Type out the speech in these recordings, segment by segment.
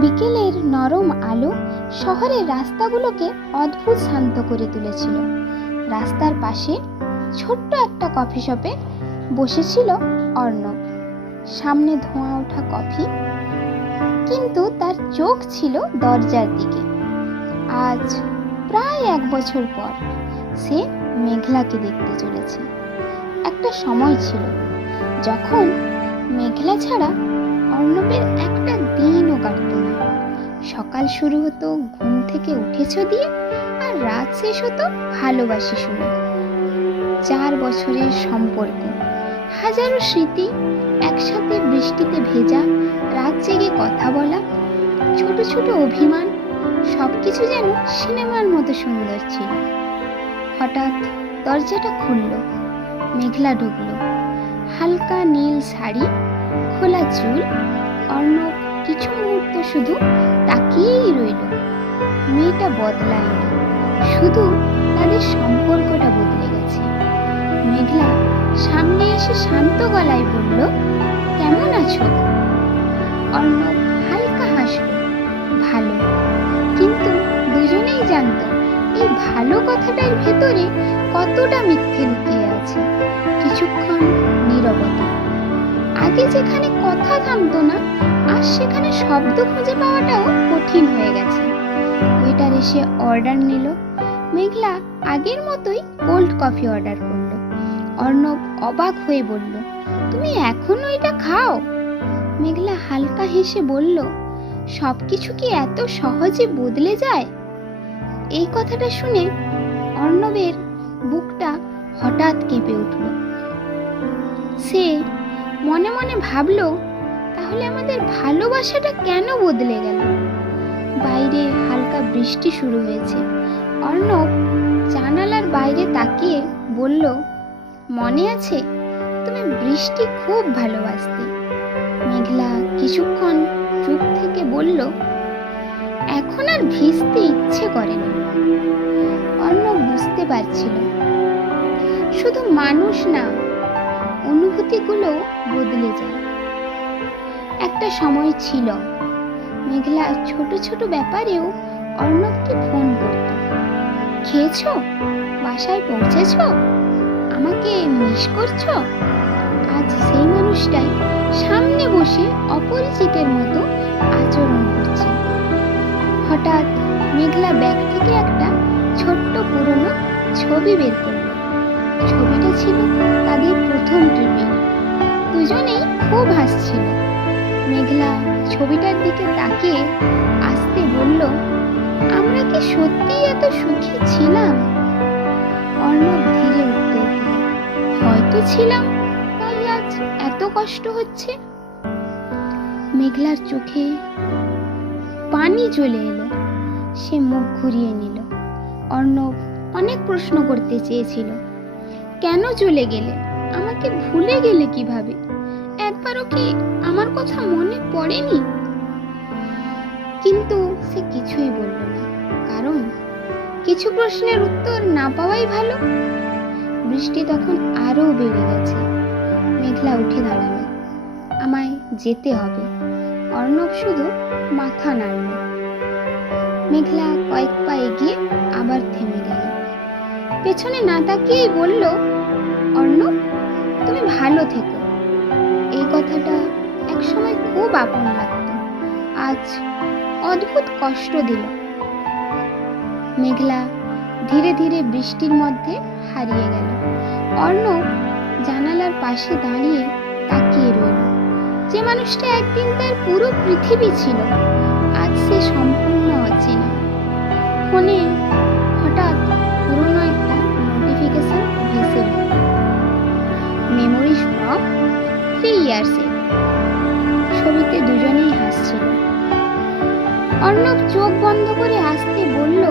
বিকেলের নরম আলো শহরের রাস্তাগুলোকে অদ্ভুত শান্ত করে তুলেছিল। রাস্তার পাশে ছোট্ট একটা কফি শপে বসেছিল অর্ণব। সামনে ধোঁয়া ওঠা কফি, কিন্তু তার চোখ ছিল দরজার দিকে। আজ প্রায় 1 বছর পর সে মেঘলাকে দেখতে চলেছে। একটা সময় ছিল যখন মেঘলা ছাড়া অর্ণবের একটা দিনও কাটত না। সকাল শুরু হতো ঘুম থেকে উঠেছ দিয়ে, আর রাত শেষ হতো ভালোবাসি শুনে। 4 বছরের সম্পর্ক, হাজারো স্মৃতি একসাথে, বৃষ্টিতে ভেজা, রাত জেগে কথা বলা, ছোট ছোট অভিমান, সবকিছু যেন সিনেমার মতো সুন্দর ছিল। হঠাৎ দরজাটা খুলল, মেঘলা ঢুকলো। হালকা নীল শাড়ি, খোলা চুল। অর্ণব কিছু মুহূর্ত শুধু তাকিয়েই রইল। মেয়েটা বদলায়নি, শুধু তাদের সম্পর্কটা বদলে গেছে। মেঘলা সামনে এসে শান্ত গলায় বলল, কেমন আছো? অর্ণব হালকা হাসল, ভালো। কিন্তু দুজনেই জানতো এই ভালো কথাটার ভেতরে কতটা মিথ্যে লুকিয়ে আছে। কিছুক্ষণ নীরবতা। আগে যেখানে কথা থামতো না, আর সেখানে শব্দ খুঁজে পাওয়াটাও কঠিন হয়ে গেছে। ওয়েটার এসে অর্ডার নিল। মেঘলা আগের মতোই কোল্ড কফি অর্ডার করলো। অর্ণব অবাক হয়ে বলল, তুমি এখনো এটা খাও? মেঘলা হালকা হেসে বলল, সবকিছু কি এত সহজে বদলে যায়? এই কথাটা শুনে অর্ণবের বুকটা হঠাৎ কেঁপে উঠল। সে মনে মনে ভাবল, তাহলে আমাদের ভালোবাসাটা কেন বদলে গেল? বাইরে হালকা বৃষ্টি শুরু হয়েছে। অর্ণব জানালার বাইরে তাকিয়ে বলল, মনে আছে তুমি বৃষ্টি খুব ভালোবাসতে? মেঘলা কিছুক্ষণ চুপ থেকে বলল, এখন আর ভিজতে ইচ্ছে করে না। অর্ণব বুঝতে পারছিল, শুধু মানুষ না, অনুভূতিগুলো বদলে যায়। একটা সময় ছিল মেঘলা ছোট ছোট ব্যাপারেও অর্ণবকে ফোন করত। খেয়েছো? বাসায় পৌঁছেছো? আমাকে মিস করছো? আজ সেই মানুষটাই সামনে বসে অপরিচিতের মতো আচরণ করছে। হঠাৎ মেঘলা ব্যাগ থেকে একটা ছোট্ট পুরনো ছবি বের করল। ছবিটা ছিল তাদের প্রথম ট্রিপে। দুজনেই খুব হাসছিল। মেঘলা ছবিটার দিকে তাকিয়ে আস্তে বলল, আমরা কি সত্যিই এত সুখী ছিলাম? অর্ণব ধীরে উত্তর দিল, হয়তো ছিলাম, তাই আজ এত কষ্ট হচ্ছে। মেঘলার চোখে পানি চলে এলো। সে মুখ ঘুরিয়ে নিল। অর্ণব অনেক প্রশ্ন করতে চেয়েছিল, কেন চলে গেলে? আমাকে ভুলে গেলে কিভাবে? একবারও কি আমার কথা মনে পড়েনি? কিন্তু সে কিছুই বলল না, কারণ কিছু প্রশ্নের উত্তর না পাওয়াই ভালো। বৃষ্টি তখন আরো বেড়ে গেছে। মেঘলা উঠে দাঁড়ালো, আমায় যেতে হবে। অর্ণব শুধু মাথা নাড়ল। মেঘলা কয়েক পা এগিয়ে আবার থেমে গেল। পেছনে না তাকিয়েই বলল, অর্ণব, তুমি ভালো থেকো। এই কথাটা একসময় খুব আপন লাগতো, আজ অদ্ভুত কষ্ট দিল। মেঘলা ধীরে ধীরে বৃষ্টির মধ্যে হারিয়ে গেল। অর্ণব জানালার পাশে দাঁড়িয়ে তাকিয়ে রইল। যে মানুষটা একদিন তার পুরো পৃথিবী ছিল, আজ সে সম্পূর্ণ অচেনা। ফোনে হঠাৎ পুরনো একটা নোটিফিকেশন ভেসে উঠল, মেমোরিজ ফ্রম 3 years ago। ছবিতে দুজনেই হাসছিল। অর্ণব চোখ বন্ধ করে আসতে বলল,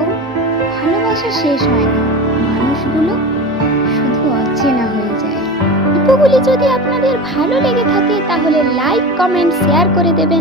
ভালোবাসা শেষ হয় না, মানুষগুলো শুধু অচেনা হয়ে যায়। গল্পগুলি যদি আপনাদের ভালো লেগে থাকে তাহলে লাইক, কমেন্ট, শেয়ার করে দেবেন।